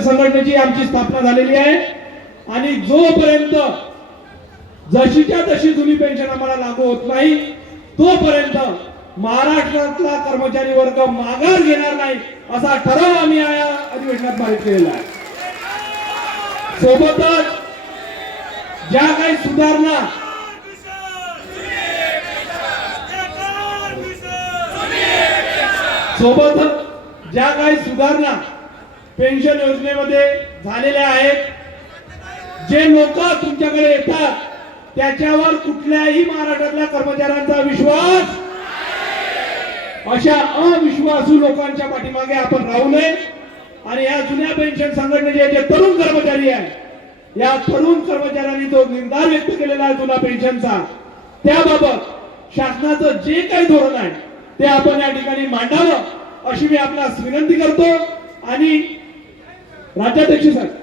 संघटनेची आमची स्थापना झालेली आहे. आणि जोपर्यंत जशीच्या तशी जुनी पेन्शन आम्हाला लागू होत नाही तोपर्यंत महाराष्ट्रातला कर्मचारी वर्ग माघार घेणार नाही असा ठराव आम्ही या अधिवेशनात पारित केलेला आहे. सोबतच ज्या काही सुधारणा सोबतच ज्या काही सुधारणा पेन्शन योजनेमध्ये झालेल्या आहेत. जे लोक तुमच्याकडे येतात त्याच्यावर कुठल्याही महाराष्ट्रातल्या कर्मचाऱ्यांचा विश्वास अशा अविश्वासू लोकांच्या पाठीमागे आपण राहू नये. आणि या जुन्या पेन्शन संघटनेचे जे तरुण कर्मचारी आहेत या तरुण कर्मचाऱ्यांनी जो निर्धार व्यक्त केलेला आहे जुना पेन्शनचा त्याबाबत शासनाचं जे काही धोरण आहे ते आपण या ठिकाणी मांडावं अशी मी आपल्यास विनंती करतो. आणि राज्याध्यक्ष साहेब.